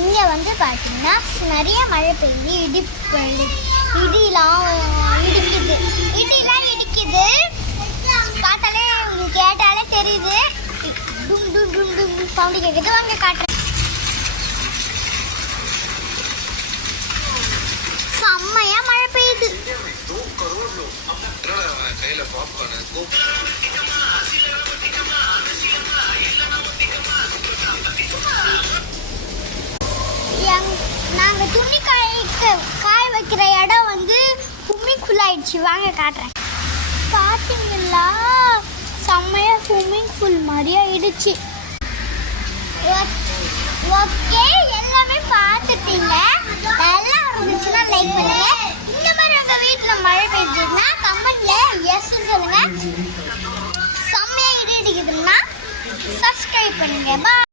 இங்கே வந்து பார்த்தீங்கன்னா நிறைய மழை பெய்யுது. இடிலாம் இடிக்குது. பார்த்தாலே உங்களுக்கு கேட்டாலே தெரியுது. டும் டும் டும் டும் சவுண்டு கேட்குது. வாங்க காட்டுறேன். செம்மையா மழை பெய்யுது. நாங்கள் துணி காய வைக்கிற இடம் வந்து ஸ்விம்மிங் ஃபுல் ஆயிடுச்சு. வாங்க காட்டுறேன். பார்த்தீங்களா, செம்மையா ஸ்விம்மிங் ஃபுல் மாதிரி ஆயிடுச்சு. ஓகே, எல்லாமே பார்த்துட்டீங்க. நல்லா இருந்துச்சுன்னா லைக் பண்ணுங்க. இந்த மாதிரி உங்கள் வீட்டில் மழை பெய்யுதுன்னா கமெண்ட்ல எஸ் சொல்லுங்க. செம்மையா இடி இடிக்குதுன்னா சப்ஸ்கிரைப் பண்ணுங்க.